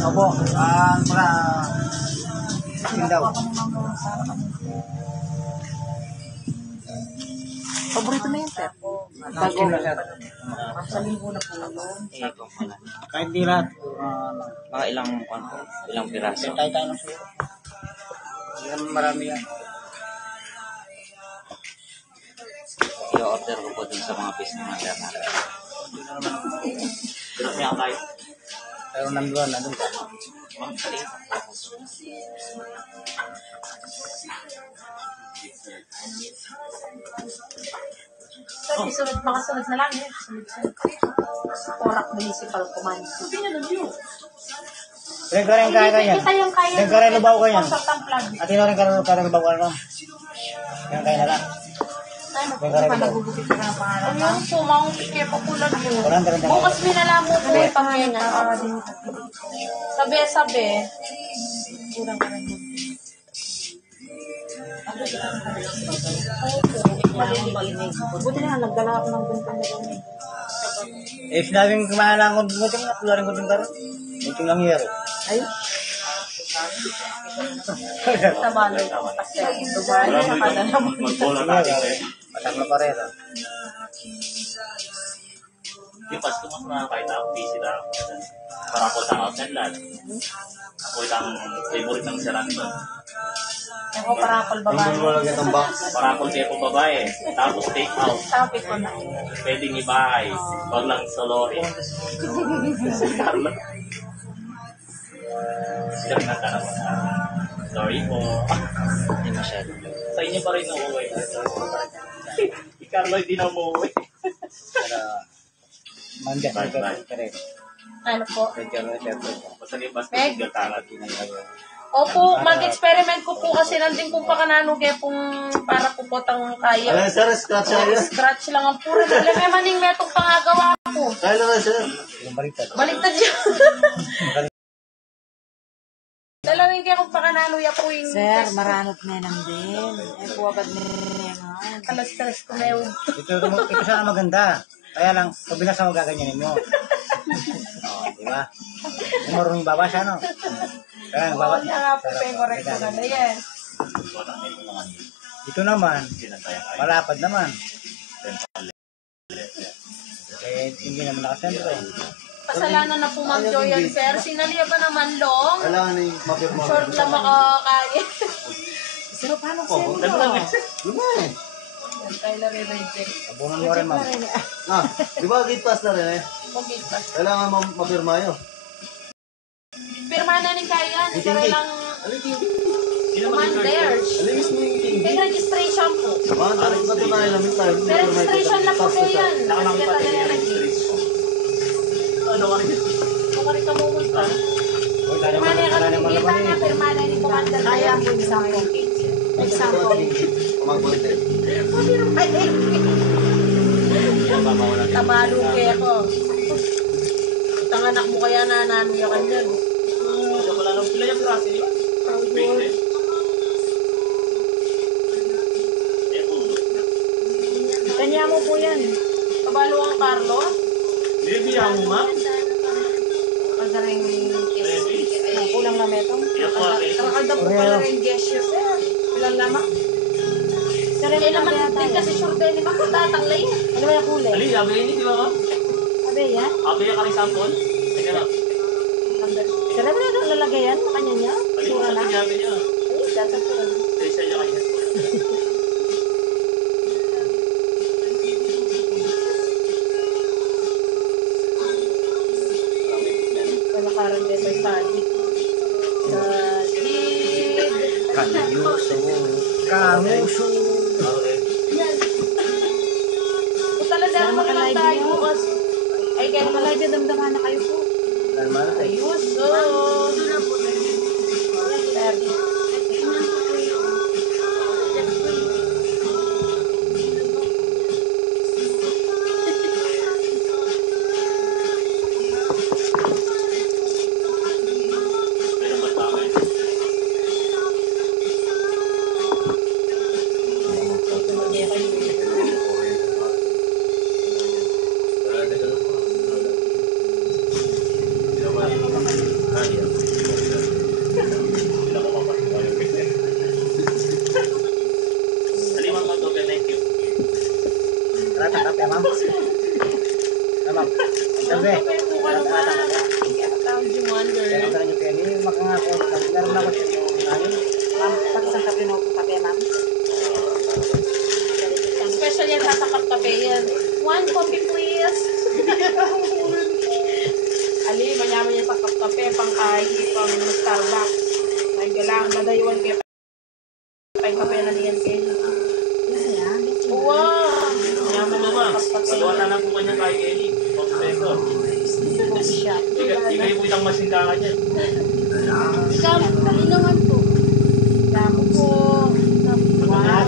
Opo, para tindaw. Paborito mo yan, sir? Bago na, sir. Sabihin ko na po yun. Kahit di lahat. Mga ilang piraso. Tayo ng suyo. Yan, marami yan. I-order ko po dun sa mga business natin. Grabe ako tayo. Pero nandun ka. So, isunod, makasunod na lang yun. Porac Municipal Command. Rin ka rin kaya ganyan. Rin ka rin lubaw ganyan. At ino rin ka rin lubaw ka rin. Yan kaya na lang. Nagugupit ka na pangalan. Ayun po, maungkike pa po lang yun. Walang ka rin. Bukas minala mo po yung pangalan. Sabi. Kurang ka rin yun. Buti na, nagdala ako ng bintang na gano'n. Eh, sinabing kumahalang ko dun nga, tularin ko dun ka rin. Ito lang yero. Ayun. Tabalo ka kasi. Dumaan na sa kadala mo. Matang na parera. Yung pasto mas mga kahit ako busy na para ako sa outside lahat. Ako isang favorite ng sarang ito. Ako parapol babae. Parapol kayo po babae. Tapos take out. Topic ko na. Pwedeng ibahay. Wag lang solorin. Carlo. Sir na tanong mo. Sorry po. Hindi masyado. Sa inyo pa rin nauwi. Si Carlo hindi na umuwi. Mandiyak na ka rin. Ano po? Basta niyo basta Meg? gatalat. Opo, mag-experiment ko po kasi nandun kung pakanano kaya pong para po po tang kaya. Alam, sir, scratch tayo. Scratch lang ang puro. Alam, may maning metong pangagawa ko. Kaya naman, sir. Yung baliktad. Baliktad yun. Dalawin kaya kung pakanano ya po yung... Sir, maranot na yan din. Eh, puwagad na yan. Kalas-stress ko na yun. Ito sana maganda. Kaya lang, pag binasa mo gaganyanin mo. Diba? Yung marunong babasa, no? Kaya Oo, niya nga po pa yung correct ko na yan. Ito naman, malapad naman. Eh, hindi naman nakasentro eh. Pasalanan na po Ma'am Joyan, sir. Sinalia pa naman long. Kailangan na yung mapirma. Short lang makakaya. Sir, paano sir? Luma eh. Yan, Tyler i-reject. Abunan mo rin, ma'am. Di ba gate pass na rin eh? Mag-ipas. Kailangan mapirma yun. Pirma na ni Kaya. Ito rin lang commanders. Alimis mo yung king. May registration po. Natunayan namin tayo. May registration na po kayo yan. Nakasya talaga na registration. Ano ka rin? Kung ka rin kamumunta. Pirma na yung kamimita na. Pirma na ni Commander. Kaya mo yung sample. Example. Kumagwante. Tabalo kaya ko. Tanganak mo kaya na nanuya ka dyan. Wala nang pila yung klase niyo. Basic. Kanya mo po yan. Kabalo ang Carlo. Bibiyang mo, ma? Pagdaring Kulang na metong. Iya po, ate. Nakakanda po pala rin gesture, sir. Ilan naman? Sir, Eh ano naman naman din tayo? kasi sure din ni Makatatang lang yun. Ano ba yung kulay? Ali, sabi ini, di ba ma? Abe, yan? Abi ka rin sample? Teka na. Sir, ano na lalagay yan? Makanya niya? Ali, Sura sa na? sinabi niya. Ay, dapat po. Isa niya kanya. Palakaran din sa study. Kalyuso. Kamuso. Kung talaga naman lang tayo bukas. Ay, kaya naman Malay din damdaman na kayo po. Naman. ayos. So, doon na po. Meron ba tama eh? Kaya. kape, pang kain, pang Starbucks. Ay, galang, nadayuan kayo. Pang kape na niyan kayo. Wow! Kaya mo naman, magawa na lang po kanya kay Kelly. Professor. Ibigay po itang masindakan niya. Kalinawan po. Damo po.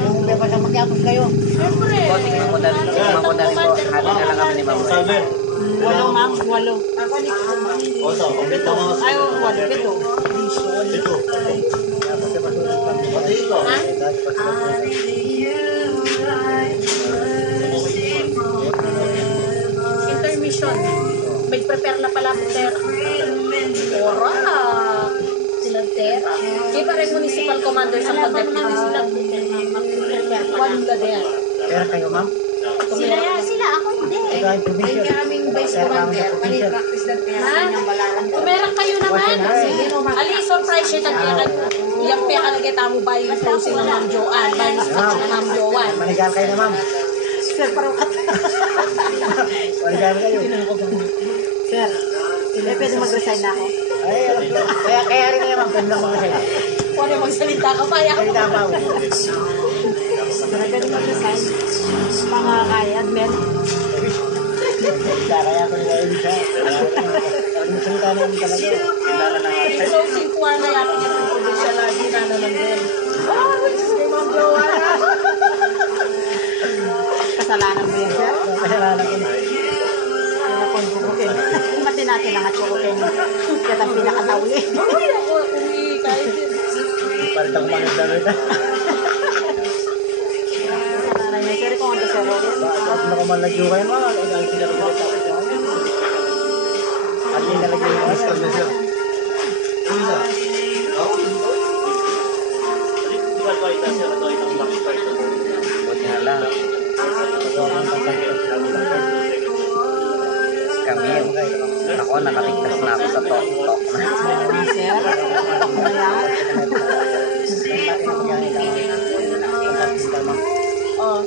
Kung may pasang magyapos kayo. Siyempre. Tingnan mo dali po. Tingnan mo dali po. Hati na lang kami ni Ma'am. Salve. 8, ma'am. 8. Oso, kompleto mo. Ay, 8. 7. Ito. Pati ito. Intermission. May prepare na pala po, sir. Ora! Sinagtera. Di pa rin municipal commander sa pag-deputy sila. Wala din. Pero kayo, Ma'am? Sila, ako hindi. Ikaw ang provincial. aming base Pero kami commander. sa provincial. Ha? Kumerang kayo naman. Ali, surprise siya tagyakan. Yang pia kalagay mo ba yung closing ng Ma'am Joanne? By instruction ng Ma'am Joanne. Manigal kayo na, Ma'am. Sir, parang Manigal kayo. Sir, pwede mag-resign na ako. Ay, alam ko. Kaya rin niya, Ma'am. Pwede lang mga sa'yo. Kung ano magsalita ka pa, yan. Salita pa ako. Sir, pwede mag-resign. Pangakaya, admin. Kaya ko nila yung siya. Pag magsalita na yung talaga. Kilala na nga. Yung closing po na yakin yung provincial lagi na naman din. Ah, kay Ma'am Joanne. Kasalanan mo yan, sir. Kasalanan ko na. Kaya kung bubukin. Mati natin ang atsukutin. Kaya ang pinakatauli. Ay, ako, kung kahit din. Palit ako mga damit na. Kasalanan niya, sir, kung ano sir. Bakit nakumalagyo kayo, Ma'am? Ay, dahil pinagulot ako sa akin. At yung nalagyo yung Mr. Messer. Uy na. Ako. Di ba ito ay tasya na ito ay itang lucky card? Buti na lang. Kami, ako nakaligtas na ako sa tok-tok na. Sir, kaya. Oh.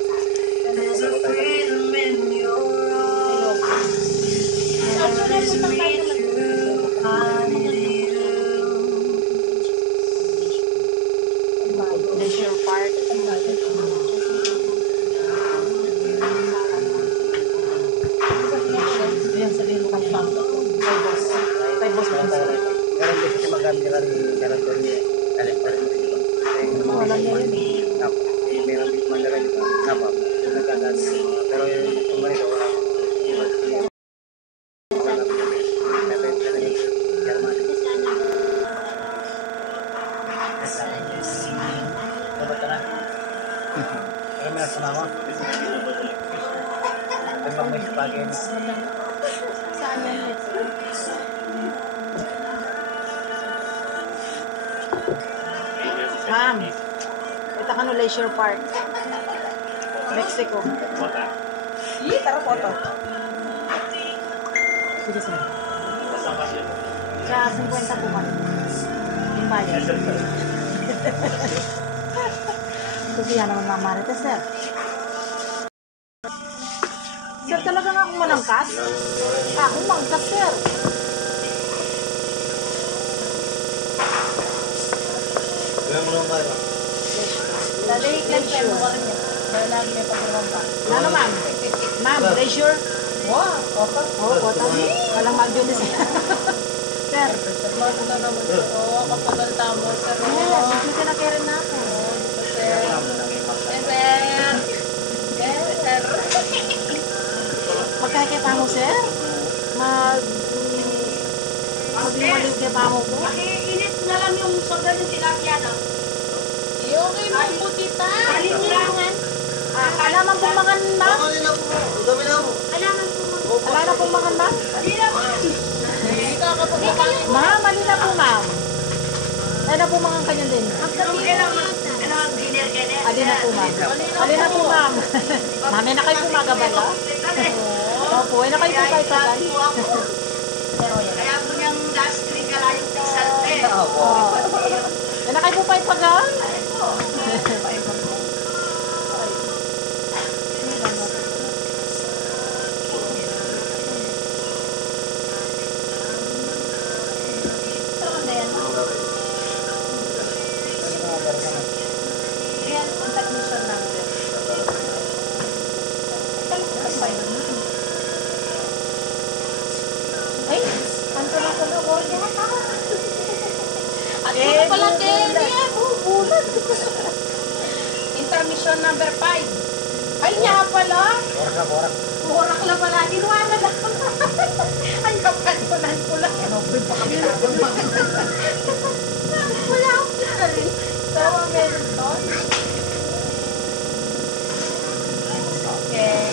Leisure Park. Yan, sabihin mo kang pang. Kay boss. Kay boss mo. Karang gusto siya magamit karang karakter niya. Wala niya yun eh. Napa, may mabit man na rin. Napa, nagkagat. Pero yung ganito, wala. Dapat ka na. Pero may nasama. Pag may spaghetti. Saan yan? Ma'am, ito ka no Leisure Park. Mexico. Ih, tara po ito. Sige, sir. Kasama siya. Sa 50 po man. Yung bayad. Kasi yan naman mamarita, sir. Sir, talaga nga akong manangkas? Ako mangkas, sir. Gawin mo lang kayo. Dali, kayo mo rin yan. Lagi may pagkaroon pa. Ano, ma'am? Ma'am, leisure? Wow, okay. Oo, kota. Walang mag-yun, sir. Sir. Bago na naman sir. Oo, kapag tamo sir. Sir, dito na kaya rin na ako. Sir. Sir. Magkakita mo, sir? Maglimalig kaya pa mo ko? Init na lang yung sobrang yung tilapia na. Yung kay Ma'am Putita. Kailangan. Alaman pong mangan, ma'am? Ako nila po. Dami na po. Kailangan po. Ala na pong mangan, ma'am? Hindi na po. Hindi ka kapag makain. Ma'am, mali na po, ma'am. Ay na po mangan kanya din. Kailangan dinner ka na. Ali na po, ma'am. Ali na po, ma'am. Mami na kayo pumagabal, ha? Opo, ay na kayo po kahit tagal. Kaya po niyang last week kalayong pisalte. Opo. Ay na kayo po kahit tagal. Tatlo na pala din. Bulat. Intermission number 5. Ay, nga pala. Oras na, oras. Murak na pala. Inuwanan na. Ay, kapanunan ko lang. Ano, pa kami tapon. Wala akong pinari. Tawa meron doon. Okay.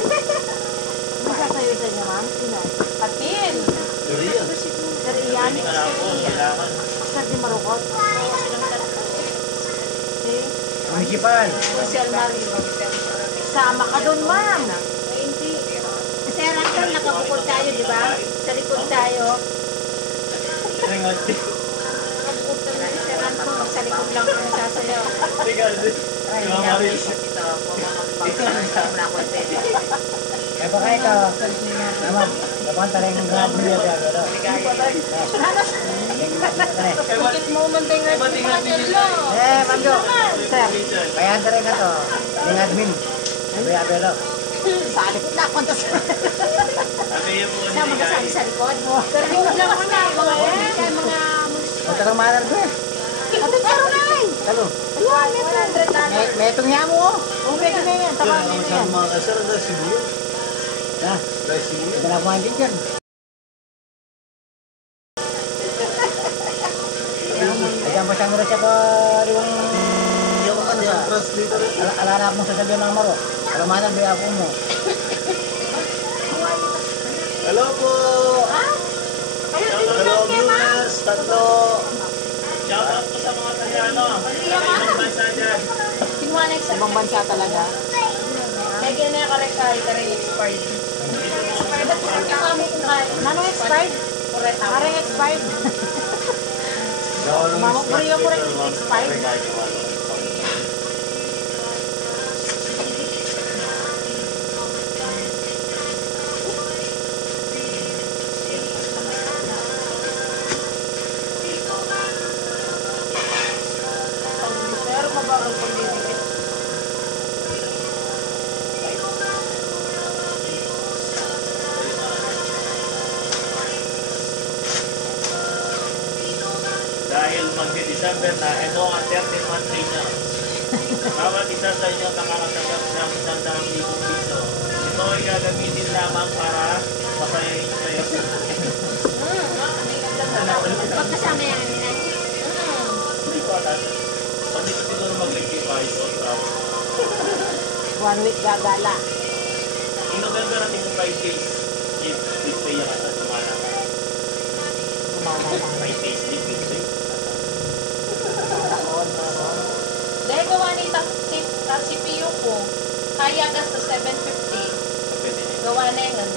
Ano sasayo sa inyo, ma'am? Sino? Patil. Durian. Sir Ian? Hindi ka na ako. Kailangan. Sir Di Marukot? Si? Municipal. Social Marino. Sama ka doon, ma'am. Ay, hindi. Kasi Ranton, nakabukod tayo, di ba? Sa likod tayo. Nakabukod kami ni Sir Ranton. Sa likod lang kami sasayaw. Ay, eh, baka ito. Naman, napanta rin yung grab niya. Pero, Bakit mo manding nga si Manelo? eh, Mando. Sir, Kaya rin na to. Yung admin. Sabi, abelo. sa likod na kwento sir. Sama ka sa likod. Sa likod lang ko na. Mga Punta kang manar ko eh. Ate, pero na eh. Talo. Ayan, May itong niya mo. oh, pwede na yan. Tawagin na yan. Na, ito na kumain din dyan. Ayan pa siya mo siya pa yung alala akong sasabihin ng maro. Alamatan ba ako mo? Hello po! Hello viewers! Tatlo! Shoutout po sa mga Talyano. Ibang bansa dyan. Kinuha na isa. Ibang bansa talaga. Lagyan na karekay, kare expired. Ba't kinuha mo kung kaya? Nanong expired? Correct. Parang expired. Mama, puriyo ko rin expired. Pero mabagal pag didikit. Dahil magdi-December na, ito ang 13-month pay niya. Bawat isa sa inyo nakakatanggap ng 100,000 piso. Ito ay gagamitin lamang para masayahin kayo. Pagkasama yan. Hindi ko atas. Pag dito siguro mag-rectify o stop. 1 week gagala. In November natin yung 5 days. If pay yan sa sumana. Kumana na. 5 days, leave with pay. Dahil gawa ni CPU ko, kaya gastos 750. Pwede na Gawa na yun.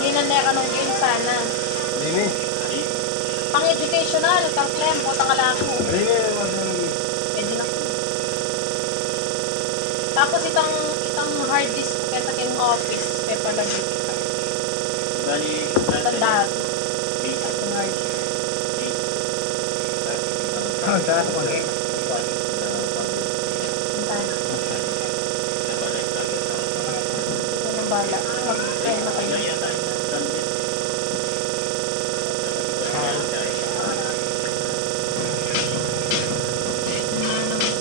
Di na neka nung game sana. yun. Pang educational, pang clem, butang kalako. Pwede na. Tapos itang hard disk ko kaya sa king office, kaya pala dito. Bali, Tandaan. base. Yung hard disk. Oh, ito ko na. Yan ang bala. Mag-try na kayo.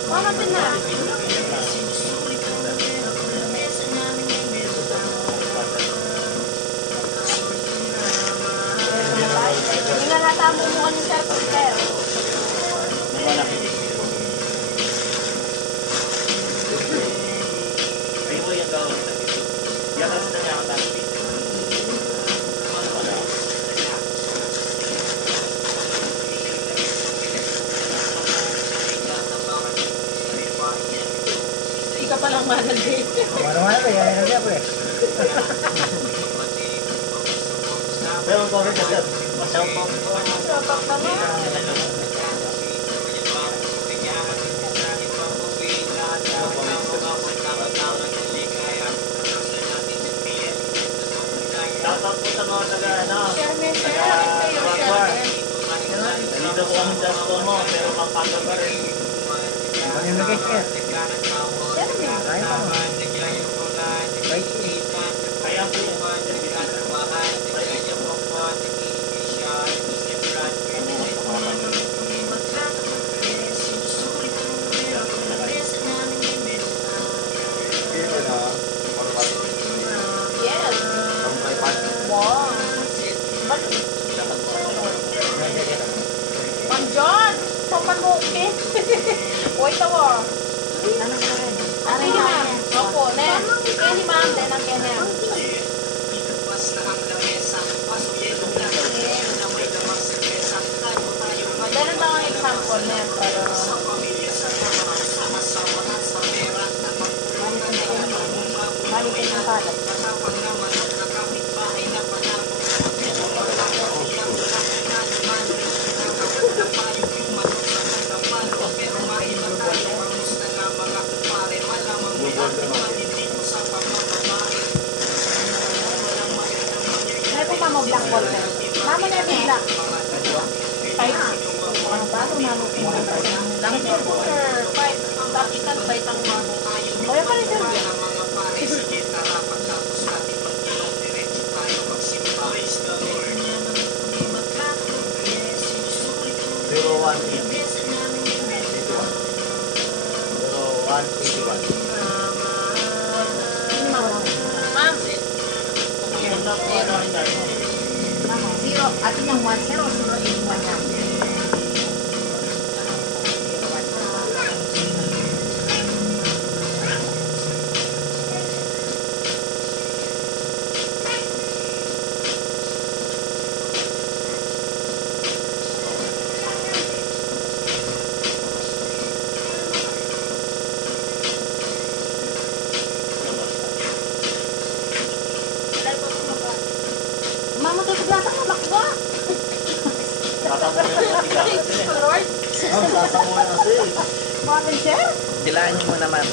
Hanapin na. Inalata mo mo kami sa Peter. Ayun mo yung gawin sa dito. Yan ang sila niya ang tanong dito. Wala. Hindi ka palang manager. Mana-mana ko, yan ang niya po eh. Pero ang comment agad. Masyang po. Shoutout naman. Shoutout po sa mga taga, ano, Share me, share. taga Kayo, Wagwar. share. Nandito po kami sa school mo, pero Pampanga pa rin. Ano yung nag-share? Share me. Kaya pa mo. Right. Kaya po yung mga ito o. Ano ko rin? Ate ni ma'am. Opo, ne. Kaya ni ma'am, then ang kaya ma'am. Meron lang ang example na yan para... Malitin yung kalat. May po mamo black water. Mamo na yung black. Type. Paano mamo po? Lang din po, sir. Type. Tapitan, type ang mamo. Kaya pa rin sir. Ma'am. Zero. Atin yung 1081 yan. Mama, ito sa makwa. Thanks, Lord. Marvin, sir? Dilaan niyo muna, ma'am.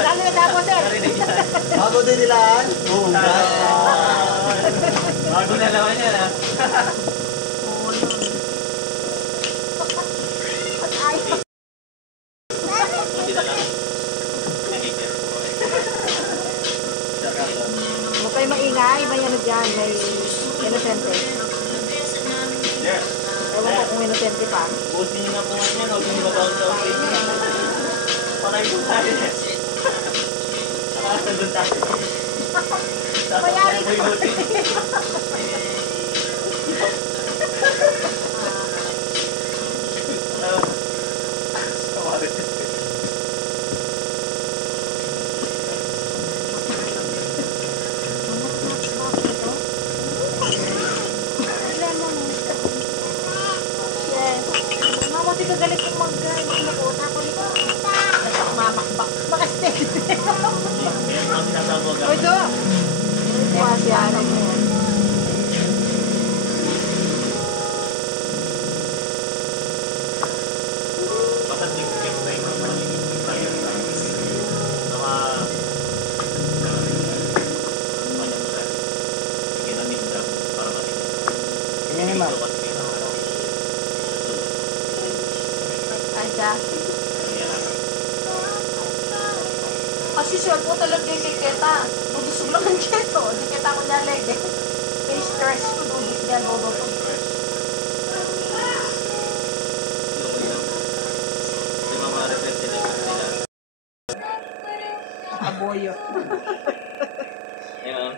Lalo na tapo, sir. Bago din nilaan? Oo. Bago na naman yan, ha? Buti na lang. Nagigyan po. Huwag kayo maingay. May ano dyan. May inosente. Yes. Ewan ko kung inosente pa. Buti nyo na po yan. Huwag nyo mabaon sa okay. Patay po tayo. Doon tayo. Mayari Tayo po buti. Yes. Mama, di ka galit kung mag-makuta ko nito. Nasa kumamakbak. Makastig. Yan ang sinasabog. O ito. Buwas yan. Basta tignan na yung mga bayan sa mga kinaminda para matigyan. Ganyan ni ma'am. Ay, siya. Kasi sure po talaga kay Keta. Bugusog lang ang keto. Di kita ko nalege. Kay stress ko doon. Di kaya dodo ko. Di ba mga representative nila? Aboyo. Ayun.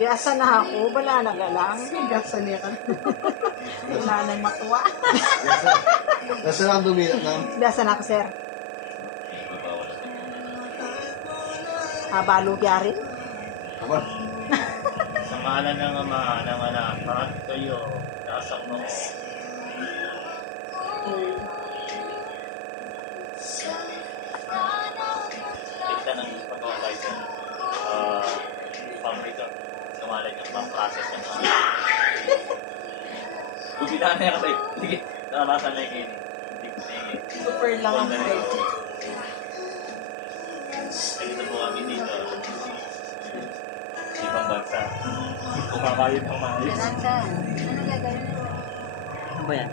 Biyasa na ako. Wala na galang. Biyasa niya ka. Wala na matuwa. Nasa lang dumilat na. Biyasa na ako, sir. Habalo kya rin. Aba, Sa ngalan ng Ama, ng Anak, at kayo, nasa mo. Kita ng pagkakawalay sa paborito. Sa ngalan ng pang-process ng mga. Gupitan na yan kasi. Sige, nakabasa na yung Super lang ang break. Dito po kami dito. Sa ibang bansa. Kumakain ng maayos. Ano ba yan?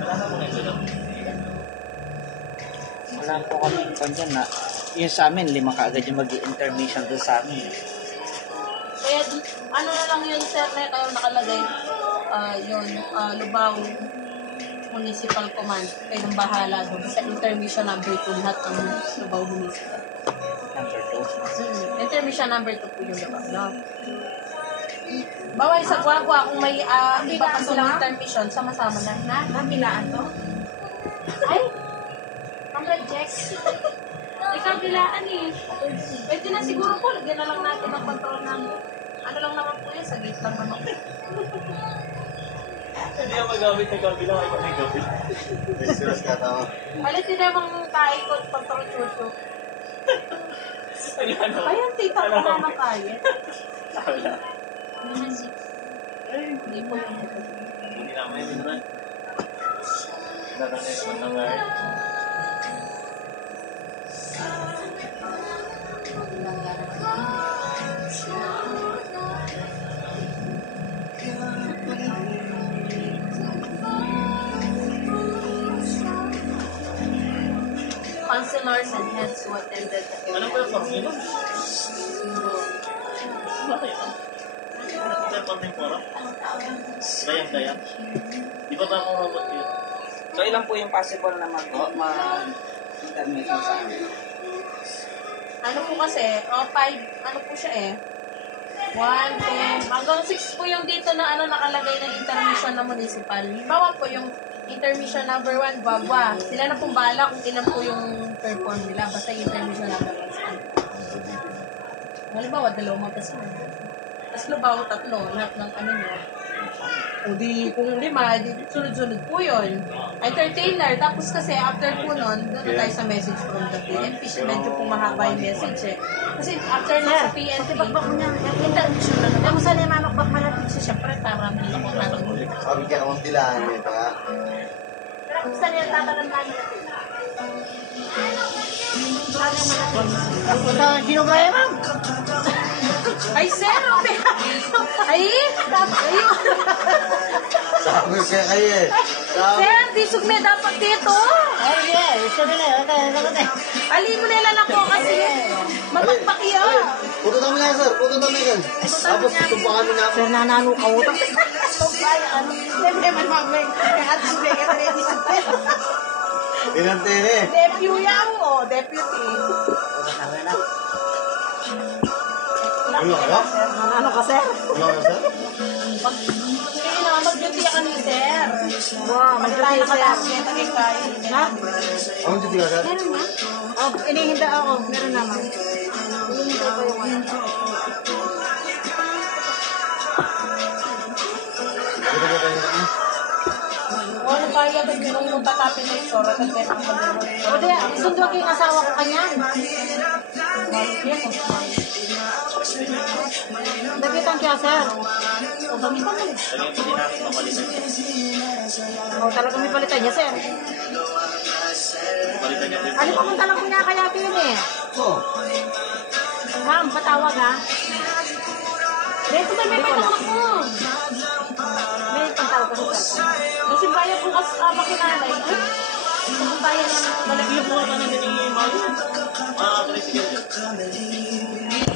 Wala na po na ito lang. Wala po kami kung dyan na. Yung sa amin, 5 kaagad yung mag-intermission doon sa amin. Kaya, ano na lang yun, sir, na kayo nakalagay. Yun, Lubao. municipal command. Kayo nang bahala doon. Sa intermission number 2, lahat ng Lubao Municipal. Number 2. Intermission number 2 po yung Lubao. No? Bawal sa Guagua, kung may iba pa silang intermission, sama-sama lang. Na? Kabilaan to? Ay! Ang reject. Ay, kabilaan eh. Pwede na siguro po, lagyan na lang natin ang control number. Ano lang naman po yun, sa gate lang naman. Hindi ka magamit ng kabila, ay kung may kabila. Serious ka tao. Palit din namang kaikot control chucho. Kaya tita ko na ng kaya. Wala. Hindi po yung Hindi naman yun rin. Natanay naman ng guard. councilors and heads who attended the Ano ba yung formula? Bakit yun? Ano yung konting forum? Dayang-dayang. Di ba ako robot yun? So ilan po yung possible na mag-intermission sa amin? Ano po kasi, 5, ano po siya eh. 1, 10, hanggang 6 po yung dito na ano nakalagay ng intermission na municipal. Bawa po yung intermission number 1, Guagua. Sila na pong bahala kung ilan po yung perform nila. Basta yung intermission number 1. Halimbawa, 2 kasi. Tapos Lubao, 3. Lahat ng ano nyo. O di, kung 5, di sunod-sunod po yun. Entertainer. Tapos kasi after po nun, doon na tayo sa message from the PNP. Medyo po mahaba yung message eh. Kasi after na sa PNP, intermission na naman. Kung saan yung mamakbak malapit siya, syempre taraming lang kung natin. Sabi ka naman dilaan eh, ba? Pero kung saan yung tatanan namin? Sino ba yan, ma'am? Ay, sir! Ay! Ayun! Sabi ka kayo eh. Sabi. Sir, di sugme dapat dito. Ay, yeah. Sabi na, okay. Ali mo nila na ko kasi mapagpaki yan. Puto kami nga sir, puto kami kan. Tapos tumpangan mo na ako. Sir, nanano ka utang. Pinantene. Deputy yan mo, deputy. Ano ka? Ano ka, sir? Ano ka sir? Sige na, mag-duty ka ni sir. Wow, Tayo mag-duty, sir. nakatasin, tagay kayo. Ha? Ano duty ka sir? Meron na? Oh, inihinda ako. Meron naman. Inihinda ko yung ano. Ano ka kayo? O, ano kaya doon yung tatapin na yung sora, tagay ang pagkakas. O, di, sundo ko yung asawa ko kanyan. Dagitan siya, sir. O, dagitan mo. Talagang hindi namin mapalitan niya. O, talaga may palitan niya, sir. Palitan niya din. Ano, papunta lang ko niya kaya yun eh. Oh. Ma'am, patawag ha. Dito tayo may patawag ko. May pantawag ko sa Kasi bayan bukas makinanay. Kung bayan na ng Malagyan po ka na din yung mga yun. Tricycle yun.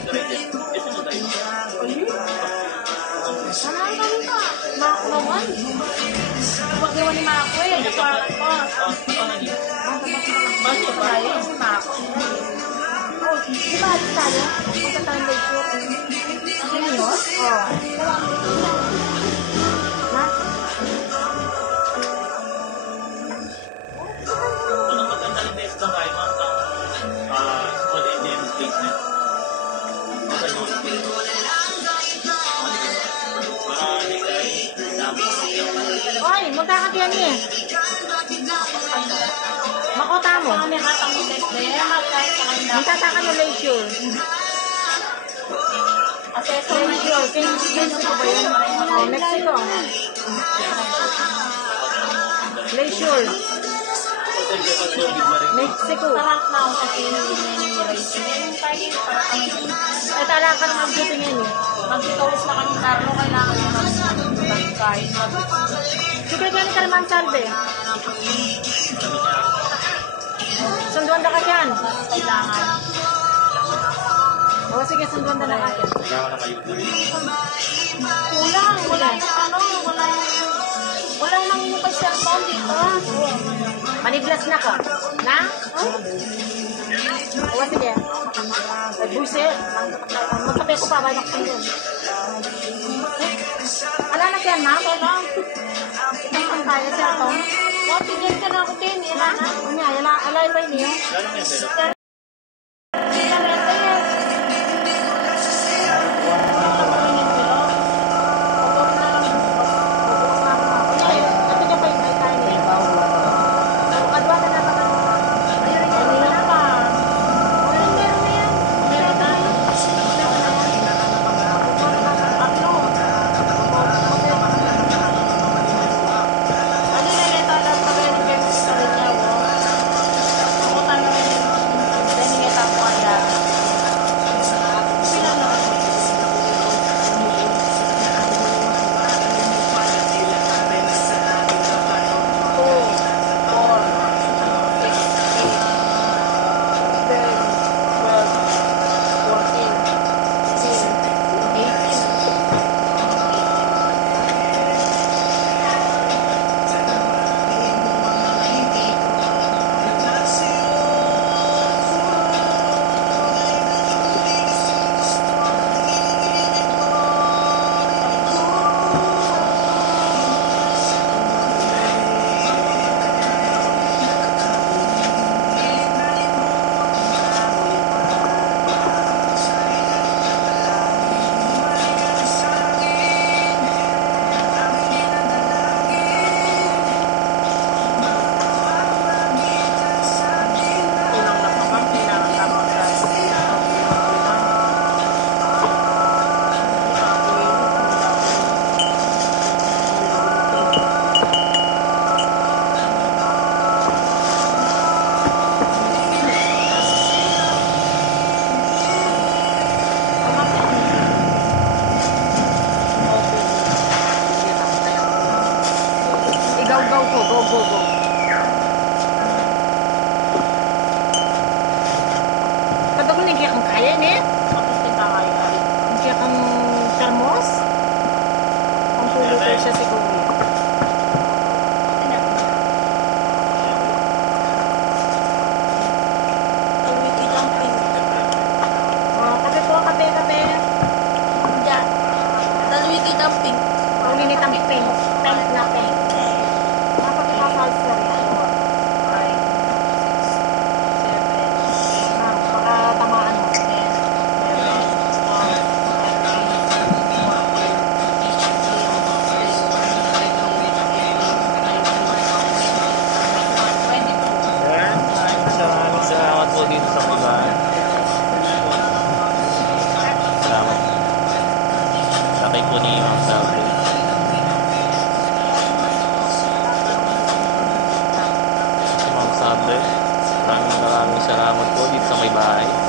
Tricycle. Ito mo tayo. Sana ang gawin ka. Makakunawan. Kapag naman ni Mako eh. Nagparat ko. Ano yun? Bakit ba tayo? Si Mako. Oh, di ba alis tayo? Punta tayo ng late show. Ano yun? Oh. Ha? Anong maganda rin din ito kayo mga small Indian statement? Baka nyo. Para hindi kayo dami. Oy, munta ka diyan eh. Makota mo. Kami katang kahit sa kanila. Munta ka ng late show. Assessor Late show. Mexico ba yun? Oh, Mexico. Late show. Mexico. Sarap na ako kasi yung tayo para kami. Ay, tala ka ng mag-duty ngayon eh. Mag-toast na kami Carlo, kailangan mo ng kahit Sige, gani ka naman, Salve. Sunduan na ka dyan. kailangan. O, sige, sunduan na ka dyan. Kailangan na kayo. Kulang, wala yung ano, wala yung nanginupay cellphone. doon dito. Maniblas na ka. Na? O, sige. Ay, buset. Magkape ko pa, bayan ako yun. Ala na yan, ma'am? Wala. Itang tayo sa ito. Tigyan ka na ako din. Yan na. Alay ba niyo? Lalo yung envelope. Go. Kadang ni kaya kang kaya ni? Tapos kita kayo. Kaya kang termos? Ang tulo ko siya siguro. Kape po, kape. Diyan. Dalawi kita pink. Ang linit ang pink. Pink na pink. Napagkakasalser yan. Baka tamaan mo. Yan. Maraming salamat po dito sa pagkain. Salamat. Sakay po ni Ma'am Sabi. Si Ma'am Sabi. Maraming salamat po dito sa may bahay.